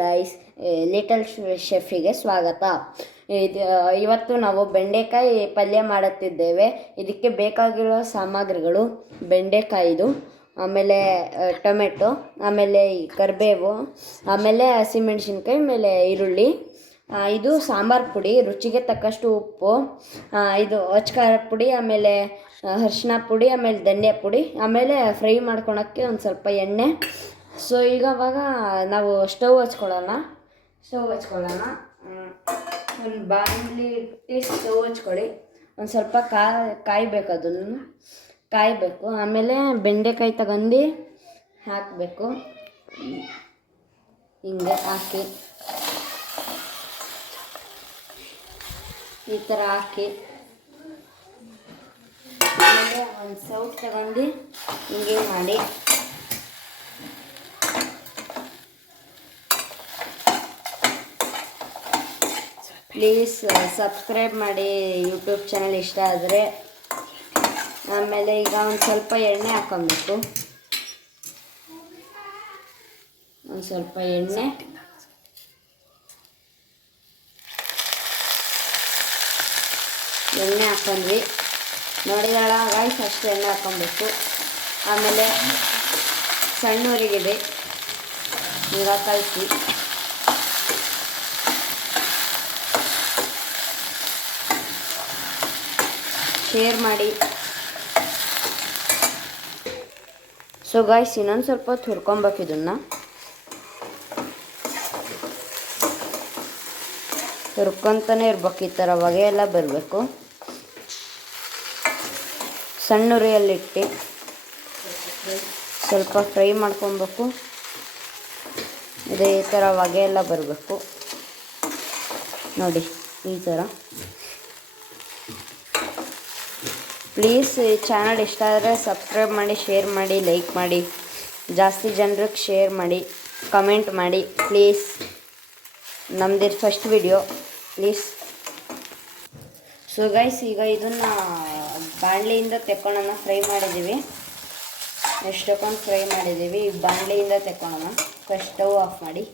Guys, little ಶೆಫಿಗೆ ಸ್ವಾಗತ. ಇವತ್ತು ನಾವು ಬೆಂಡೆಕಾಯಿ ಪಲ್ಯ ಮಾಡುತ್ತಿದ್ದೇವೆ. ಇದಕ್ಕೆ ಬೇಕಾಗಿರೋ ಸಾಮಗ್ರಿಗಳು ಬೆಂಡೆಕಾಯಿದು, ಆಮೇಲೆ ಟೊಮೆಟೊ, ಆಮೇಲೆ ಕರಿಬೇವು, ಆಮೇಲೆ ಹಸಿಮೆಣಸಿನ್ಕಾಯಿ, ಆಮೇಲೆ ಈರುಳ್ಳಿ. ಇದು ಸಾಂಬಾರು ಪುಡಿ, ರುಚಿಗೆ ತಕ್ಕಷ್ಟು ಉಪ್ಪು, ಇದು ಅಚ್ಕಾರ ಪುಡಿ, ಆಮೇಲೆ ಅರಿಶಿನ ಪುಡಿ, ಆಮೇಲೆ ಧನಿಯಾ ಪುಡಿ, ಆಮೇಲೆ ಫ್ರೈ ಮಾಡ್ಕೊಳಕ್ಕೆ ಒಂದು ಸ್ವಲ್ಪ ಎಣ್ಣೆ. ಸೊ ಈಗ ಅವಾಗ ನಾವು ಸ್ಟವ್ ಹಚ್ಕೊಳ್ಳೋಣ. ಒಂದು ಬಾಣಲಿ ಇಟ್ಟು ಸ್ಟವ್ ಹಚ್ಕೊಳ್ಳಿ. ಒಂದು ಸ್ವಲ್ಪ ಕಾಯಬೇಕು, ಅದನ್ನು ಕಾಯಬೇಕು. ಆಮೇಲೆ ಬೆಂಡೆಕಾಯಿ ತಗೊಂಡು ಹಾಕಬೇಕು. ಹಿಂಗೆ ಹಾಕಿ ಈ ಥರ ಹಾಕಿ, ಆಮೇಲೆ ಒಂದು ಸೌಟ್ ತಗೊಂಡು ಹಿಂಗೆ ಮಾಡಿ. ಪ್ಲೀಸ್ ಸಬ್ಸ್ಕ್ರೈಬ್ ಮಾಡಿ ಯೂಟ್ಯೂಬ್ ಚಾನಲ್ ಇಷ್ಟ ಆದರೆ. ಆಮೇಲೆ ಈಗ ಒಂದು ಸ್ವಲ್ಪ ಎಣ್ಣೆ ಹಾಕ್ಕೊಬೇಕು. ಒಂದು ಸ್ವಲ್ಪ ಎಣ್ಣೆ ಹಾಕ್ಕೊಂಡ್ವಿ. ನೋಡಿದಾಳ ಗಾಯ್ಸ್, ಅಷ್ಟು ಎಣ್ಣೆ ಹಾಕ್ಕೊಬೇಕು. ಆಮೇಲೆ ಸಣ್ಣ ಉರಿಗಿದೆ, ಈಗ ಕಲಿಸಿ ಶೇರ್ ಮಾಡಿ. ಸೊ ಗಾಯ್ಸ್, ಇನ್ನೊಂದು ಸ್ವಲ್ಪ ಹೊತ್ತು ಹುರ್ಕೊಬೇಕು. ಇದನ್ನು ಹುರ್ಕೊತಾನೆ ಇರ್ಬೇಕು. ಈ ಥರ ಹೊಗೆ ಎಲ್ಲ ಬರಬೇಕು. ಸಣ್ಣ ಉರಿಯಲ್ಲಿಟ್ಟು ಸ್ವಲ್ಪ ಫ್ರೈ ಮಾಡ್ಕೊಬೇಕು. ಇದೇ ಥರ ಹೊಗೆ ಎಲ್ಲ ಬರಬೇಕು ನೋಡಿ, ಈ ಥರ. ಪ್ಲೀಸ್ ಈ ಚಾನಲ್ ಇಷ್ಟ ಆದರೆ ಸಬ್ಸ್ಕ್ರೈಬ್ ಮಾಡಿ, ಶೇರ್ ಮಾಡಿ, ಲೈಕ್ ಮಾಡಿ, ಜಾಸ್ತಿ ಜನರಿಗೆ ಶೇರ್ ಮಾಡಿ, ಕಮೆಂಟ್ ಮಾಡಿ ಪ್ಲೀಸ್. ನಮ್ಮದು first video please. So guys, ಈಗ ಇದನ್ನು ಬಾಣಲೆಯಿಂದ ತೆಕ್ಕೊಳ್ಳೋಣ. ಫ್ರೈ ಮಾಡಿದ್ದೀವಿ, ಎಷ್ಟೊಂದು ಫ್ರೈ ಮಾಡಿದ್ದೀವಿ. ಈ ಬಾಣಲೆಯಿಂದ ತೆಕ್ಕೊಳ್ಳೋಣ. ಫಸ್ಟ್ ಸ್ಟವ್ ಆಫ್ ಮಾಡಿ.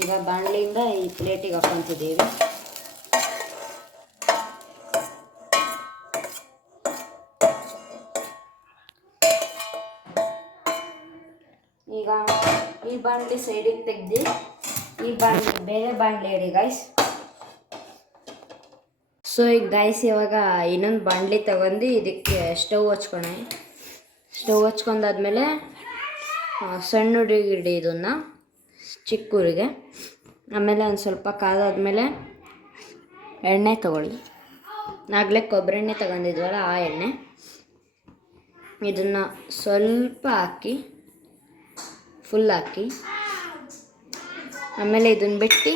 ಈಗ ಬಾಣಲೆಯಿಂದ ಈ ಪ್ಲೇಟಿಗೆ ಹಾಕ್ಕೊತಿದ್ದೀವಿ. ಈಗ ಈ ಬಾಣಲೆ ಸೈಡಿಗೆ ತೆಗೆದು ಈ ಬಾಣಲೆ ಬೇರೆ ಬಾಣಲೆ ಇಡಿ ಗೈಸ್. ಸೊ ಈಗ ಗೈಸ್, ಇವಾಗ ಇನ್ನೊಂದು ಬಾಣಲೆ ತಗೊಂಡು ಇದಕ್ಕೆ ಸ್ಟವ್ ಹಚ್ಕೊಳ. ಸ್ಟವ್ ಹಚ್ಕೊಂಡಾದ್ಮೇಲೆ ಸಣ್ಣ ಹುಡುಗಿ ಇಡಿ ಇದನ್ನು, ಚಿಕ್ಕ ಊರಿಗೆ. ಆಮೇಲೆ ಒಂದು ಸ್ವಲ್ಪ ಕಾದಾದ್ಮೇಲೆ ಎಣ್ಣೆ ತಗೊಳ್ಳಿ. ಆಗಲೇ ಕೊಬ್ಬರಿ ಎಣ್ಣೆ ತಗೊಂಡಿದ್ವಲ್ಲ, ಆ ಎಣ್ಣೆ. ಇದನ್ನು ಸ್ವಲ್ಪ ಹಾಕಿ, ಫುಲ್ ಹಾಕಿ. ಆಮೇಲೆ ಇದನ್ನು ಬಿಟ್ಟು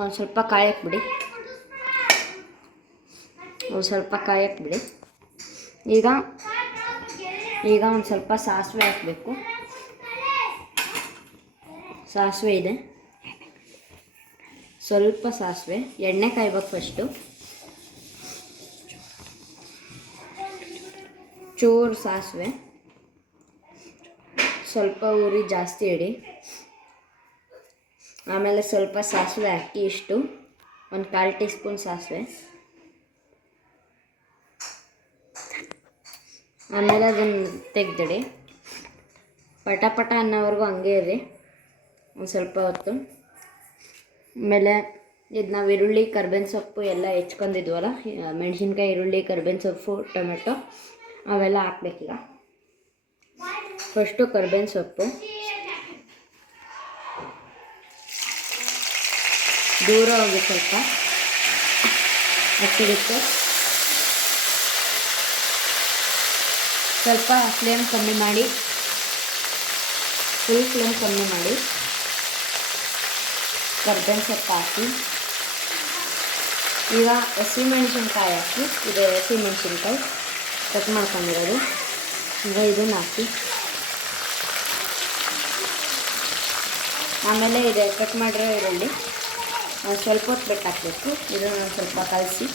ಒಂದು ಸ್ವಲ್ಪ ಕಾಯಕ್ಕೆ ಬಿಡಿ. ಈಗ ಒಂದು ಸ್ವಲ್ಪ ಸಾಸಿವೆ ಹಾಕಬೇಕು. ಸಾಸಿವೆ ಇದೆ, ಸ್ವಲ್ಪ ಸಾಸಿವೆ. ಎಣ್ಣೆ ಕಾಯ್ಬೇಕು ಫಸ್ಟು. ಚೂರು ಸಾಸಿವೆ, ಸ್ವಲ್ಪ ಉರಿ ಜಾಸ್ತಿ ಇಡಿ. ಆಮೇಲೆ ಸ್ವಲ್ಪ ಸಾಸಿವೆ ಹಾಕಿ, ಇಷ್ಟು ಒಂದು 1/4 ಟೀ ಸ್ಪೂನ್ ಸಾಸಿವೆ. ಆಮೇಲೆ ಅದನ್ನು ತೆಗೆದಿಡಿ. ಪಟ ಅನ್ನೋವರೆಗೂ ಹಂಗೆ ಇರಿ ಒಂದು ಸ್ವಲ್ಪ ಹೊತ್ತು. ಆಮೇಲೆ ಇದು ನಾವು ಈರುಳ್ಳಿ, ಕರ್ಬೇವಿನ ಸೊಪ್ಪು ಎಲ್ಲ ಹೆಚ್ಕೊಂಡಿದ್ವಲ್ಲ, ಮೆಣಸಿನ್ಕಾಯಿ, ಈರುಳ್ಳಿ, ಕರ್ಬೇವಿನ ಸೊಪ್ಪು, ಟೊಮೆಟೊ ಅವೆಲ್ಲ ಹಾಕ್ಬೇಕೀಗ. ಫಸ್ಟು ಕರ್ಬೇವಿನ ಸೊಪ್ಪು ದೂರ ಹೋಗಿ ಸ್ವಲ್ಪ ಹಚ್ಚಿಡುತ್ತೆ. ಸ್ವಲ್ಪ ಫ್ಲೇಮ್ ಕಮ್ಮಿ ಮಾಡಿ, ಫುಲ್ ಫ್ಲೇಮ್ ಕಮ್ಮಿ ಮಾಡಿ. ಕರ್ಬೇವಿನ ಸೊಪ್ಪು ಹಾಕಿ. ಈಗ ಹಸಿಮೆಣಸಿನ್ಕಾಯಿ ಹಾಕಿ. ಇದು ಹಸಿಮೆಣಸಿನ್ಕಾಯಿ ಕಟ್ ಮಾಡ್ಕೊಂಡಿರೋದು. ಈಗ ಇದನ್ನು ಹಾಕಿ. ಆಮೇಲೆ ಇದೆ ಕಟ್ ಮಾಡಿರೋ ಈರುಳ್ಳಿ ಸ್ವಲ್ಪ ಹೊತ್ತು ಬಿಟ್ಟು ಹಾಕಬೇಕು. ಇದನ್ನು ಸ್ವಲ್ಪ ಕಲಸಿ.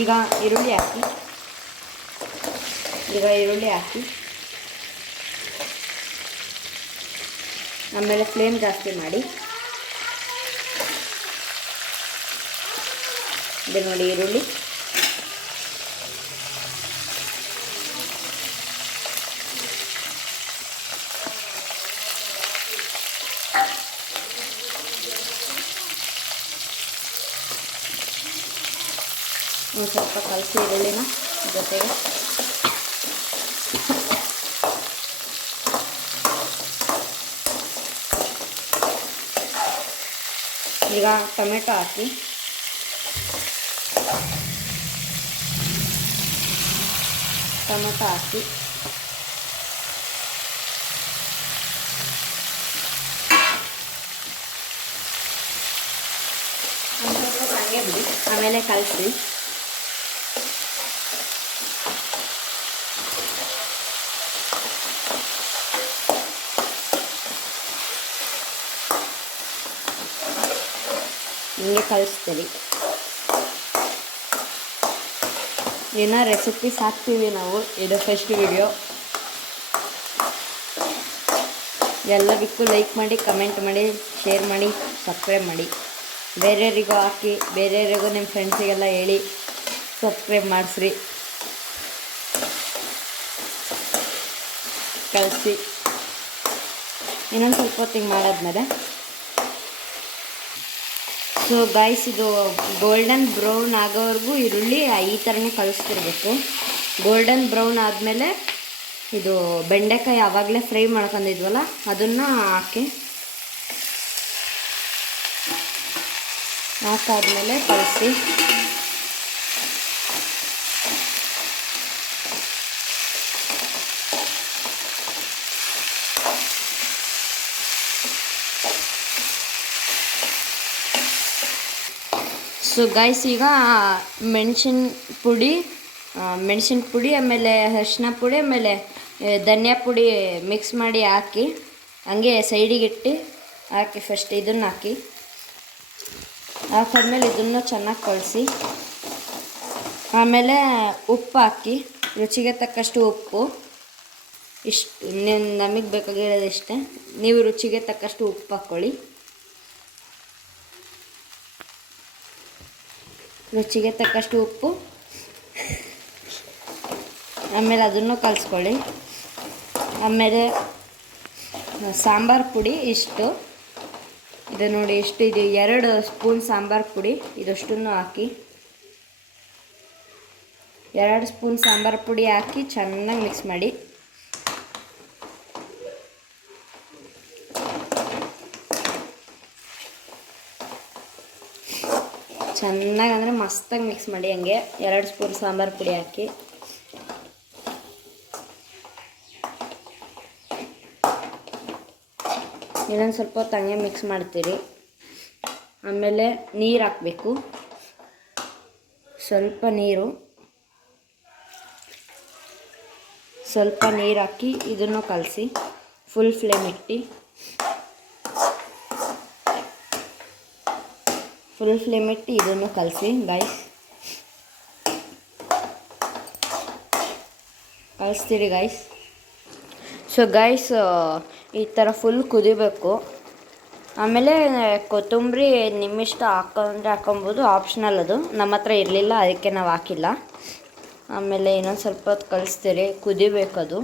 ಈಗ ಈರುಳ್ಳಿ ಹಾಕಿ. ಈಗ ಈರುಳ್ಳಿ ಹಾಕಿ ಆಮೇಲೆ ಫ್ಲೇಮ್ ಜಾಸ್ತಿ ಮಾಡಿ. ಇದು ನೋಡಿ ಈರುಳ್ಳಿ. ಒಂದು ಸ್ವಲ್ಪ ಕಲಸಿ ಈರುಳ್ಳಿನ ಜೊತೆಗೆ. ಈಗ ಟೊಮೆಟೊ ಹಾಕಿ ಒಂದು ಸ್ವಲ್ಪ ಹಂಗೆ ಬಿಡಿ, ಆಮೇಲೆ ಕಲಸಿ. ಹಿಂಗೆ ಕಲಿಸ್ತೀವಿ. ಏನೋ ರೆಸಿಪೀಸ್ ಹಾಕ್ತೀವಿ ನಾವು. ಇದು ಫಸ್ಟ್ ವಿಡಿಯೋ. ಎಲ್ಲದಕ್ಕೂ ಲೈಕ್ ಮಾಡಿ, ಕಮೆಂಟ್ ಮಾಡಿ, ಶೇರ್ ಮಾಡಿ, ಸಬ್ಸ್ಕ್ರೈಬ್ ಮಾಡಿ. ಬೇರೆಯವರಿಗೂ ಹಾಕಿ, ಬೇರೆಯವರಿಗೂ ನಿಮ್ಮ ಫ್ರೆಂಡ್ಸಿಗೆಲ್ಲ ಹೇಳಿ ಸಬ್ಸ್ಕ್ರೈಬ್ ಮಾಡಿಸ್ರಿ. ಕಲಿಸಿ ಇನ್ನೊಂದು ಸ್ವಲ್ಪ ಹೊತ್ತಿಗೆ ಮಾಡಾದ್ಮೇಲೆ ಸೊ ಗೈಸ್, ಇದು ಗೋಲ್ಡನ್ ಬ್ರೌನ್ ಆಗೋವರೆಗೂ ಈರುಳ್ಳಿ ಈ ಥರನೇ ಕಲಿಸ್ತಿರ್ಬೇಕು. ಗೋಲ್ಡನ್ ಬ್ರೌನ್ ಆದಮೇಲೆ ಇದು ಬೆಂಡೆಕಾಯಿ ಆವಾಗಲೇ ಫ್ರೈ ಮಾಡ್ಕೊಂಡಿದ್ವಲ್ಲ ಅದನ್ನು ಹಾಕಾದ್ಮೇಲೆ ಕಲಿಸಿ. ಸೊ ಗೈಸ್, ಈಗ ಮೆಣಸಿನ ಪುಡಿ ಆಮೇಲೆ ಅರಿಶಿನ ಪುಡಿ ಆಮೇಲೆ ಧನಿಯಾ ಪುಡಿ ಮಿಕ್ಸ್ ಮಾಡಿ ಹಾಕಿ ಹಂಗೆ ಸೈಡಿಗಿಟ್ಟು ಹಾಕಿ. ಫಸ್ಟ್ ಇದನ್ನು ಹಾಕಾದ್ಮೇಲೆ ಇದನ್ನು ಚೆನ್ನಾಗಿ ಕಲಸಿ. ಆಮೇಲೆ ಉಪ್ಪು ಹಾಕಿ, ರುಚಿಗೆ ತಕ್ಕಷ್ಟು ಉಪ್ಪು. ಇಷ್ಟು ನಮಗೆ ಬೇಕಾಗಿರೋದು ಇಷ್ಟೇ. ನೀವು ರುಚಿಗೆ ತಕ್ಕಷ್ಟು ಉಪ್ಪು ಹಾಕ್ಕೊಳ್ಳಿ. ರುಚಿಗೆ ತಕ್ಕಷ್ಟು ಉಪ್ಪು. ಆಮೇಲೆ ಅದನ್ನು ಕಲಿಸ್ಕೊಳ್ಳಿ. ಆಮೇಲೆ ಸಾಂಬಾರು ಪುಡಿ ಇಷ್ಟು, ಇದು ನೋಡಿ ಇಷ್ಟು, ಇದು 2 ಸ್ಪೂನ್ ಸಾಂಬಾರು ಪುಡಿ. ಇದಷ್ಟನ್ನು ಹಾಕಿ 2 ಸ್ಪೂನ್ ಸಾಂಬಾರು ಪುಡಿ ಹಾಕಿ ಚೆನ್ನಾಗಿ ಮಿಕ್ಸ್ ಮಾಡಿ. ಚೆನ್ನಾಗಿ ಅಂದರೆ ಮಸ್ತಾಗಿ ಮಿಕ್ಸ್ ಮಾಡಿ. ಹಂಗೆ 2 ಸ್ಪೂನ್ ಸಾಂಬಾರು ಪುಡಿ ಹಾಕಿ ಇನ್ನೊಂದು ಸ್ವಲ್ಪ ಹೊತ್ತು ಹಂಗೆ ಮಿಕ್ಸ್ ಮಾಡ್ತೀರಿ. ಆಮೇಲೆ ನೀರು ಹಾಕಬೇಕು, ಸ್ವಲ್ಪ ನೀರು ಹಾಕಿ ಇದನ್ನು ಕಲಸಿ. ಫುಲ್ ಫ್ಲೇಮ್ ಇಟ್ಟು ಇದನ್ನು ಕಲಸಿ ಗೈಸ್. ಕಲಿಸ್ತೀರಿ ಗೈಸ್. ಸೊ ಗೈಸ್, ಈ ಥರ ಫುಲ್ ಕುದಿಬೇಕು. ಆಮೇಲೆ ಕೊತ್ತಂಬರಿ ನಿಮ್ಮಿಷ್ಟ ಹಾಕೊಂಡ್ರೆ ಹಾಕೊಬೋದು, ಆಪ್ಷನಲ್ ಅದು. ನಮ್ಮ ಹತ್ರ ಇರಲಿಲ್ಲ, ಅದಕ್ಕೆ ನಾವು ಹಾಕಿಲ್ಲ. ಆಮೇಲೆ ಇನ್ನೊಂದು ಸ್ವಲ್ಪ ಹೊತ್ತು ಕಲಿಸ್ತೀರಿ, ಕುದಿಬೇಕದು.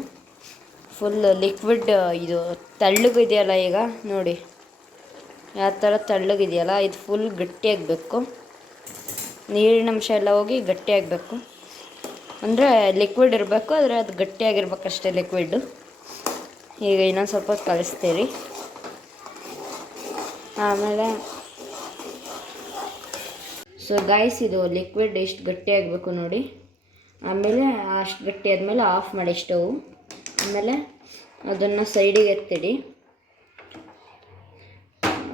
ಫುಲ್ ಲಿಕ್ವಿಡ್ ಇದು ತಳ್ಳಗಿದೆಯಲ್ಲ, ಈಗ ನೋಡಿ ಯಾವ ಥರ ತಳ್ಳಗಿದೆಯಲ್ಲ, ಇದು ಫುಲ್ ಗಟ್ಟಿಯಾಗಬೇಕು. ನೀರಿನ ಅಂಶ ಎಲ್ಲ ಹೋಗಿ ಗಟ್ಟಿಯಾಗಬೇಕು. ಅಂದರೆ ಲಿಕ್ವಿಡ್ ಇರಬೇಕು, ಆದರೆ ಅದು ಗಟ್ಟಿಯಾಗಿರ್ಬೇಕಷ್ಟೇ ಲಿಕ್ವಿಡ್ಡು. ಈಗ ಇನ್ನೊಂದು ಸ್ವಲ್ಪ ಹೊತ್ತು ಕಲಿಸ್ತೀರಿ. ಆಮೇಲೆ ಸೊ ಗೈಸ್, ಇದು ಲಿಕ್ವಿಡ್ ಇಷ್ಟು ಗಟ್ಟಿಯಾಗಬೇಕು ನೋಡಿ. ಆಮೇಲೆ ಅಷ್ಟು ಗಟ್ಟಿ ಆದಮೇಲೆ ಆಫ್ ಮಾಡಿ ಸ್ಟವ್. ಆಮೇಲೆ ಅದನ್ನು ಸೈಡಿಗೆ ಎತ್ತಿಡಿ.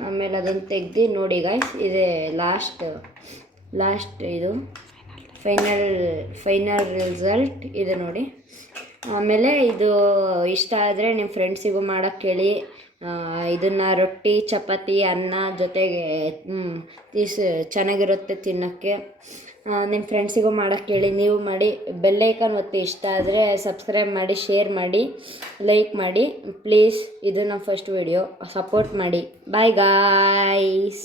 ಆಮೇಲೆ ಅದನ್ನು ತೆಗ್ದು ನೋಡಿ ಗೈಸ್, ಇದೇ ಲಾಸ್ಟ್ ಇದು ಫೈನಲ್ ರಿಸಲ್ಟ್ ಇದೆ ನೋಡಿ. ಆಮೇಲೆ ಇದು ಇಷ್ಟ ಆದರೆ ನಿಮ್ಮ ಫ್ರೆಂಡ್ಸಿಗೂ ಮಾಡೋಕ್ಕೆ ಹೇಳಿ. ಇದನ್ನು ರೊಟ್ಟಿ, ಚಪಾತಿ, ಅನ್ನ ಜೊತೆಗೆ ಚೆನ್ನಾಗಿರುತ್ತೆ ತಿನ್ನೋಕ್ಕೆ. ನಿಮ್ಮ ಫ್ರೆಂಡ್ಸಿಗೂ ಮಾಡೋಕ್ಕೆ ಹೇಳಿ, ನೀವು ಮಾಡಿ. ಬೆಲ್ಲೈಕನ್ ಒತ್ತಿ. ಇಷ್ಟ ಆದರೆ ಸಬ್ಸ್ಕ್ರೈಬ್ ಮಾಡಿ, ಶೇರ್ ಮಾಡಿ, ಲೈಕ್ ಮಾಡಿ ಪ್ಲೀಸ್. ಇದು ನಮ್ಮ ಫಸ್ಟ್ ವಿಡಿಯೋ, ಸಪೋರ್ಟ್ ಮಾಡಿ. Bye guys.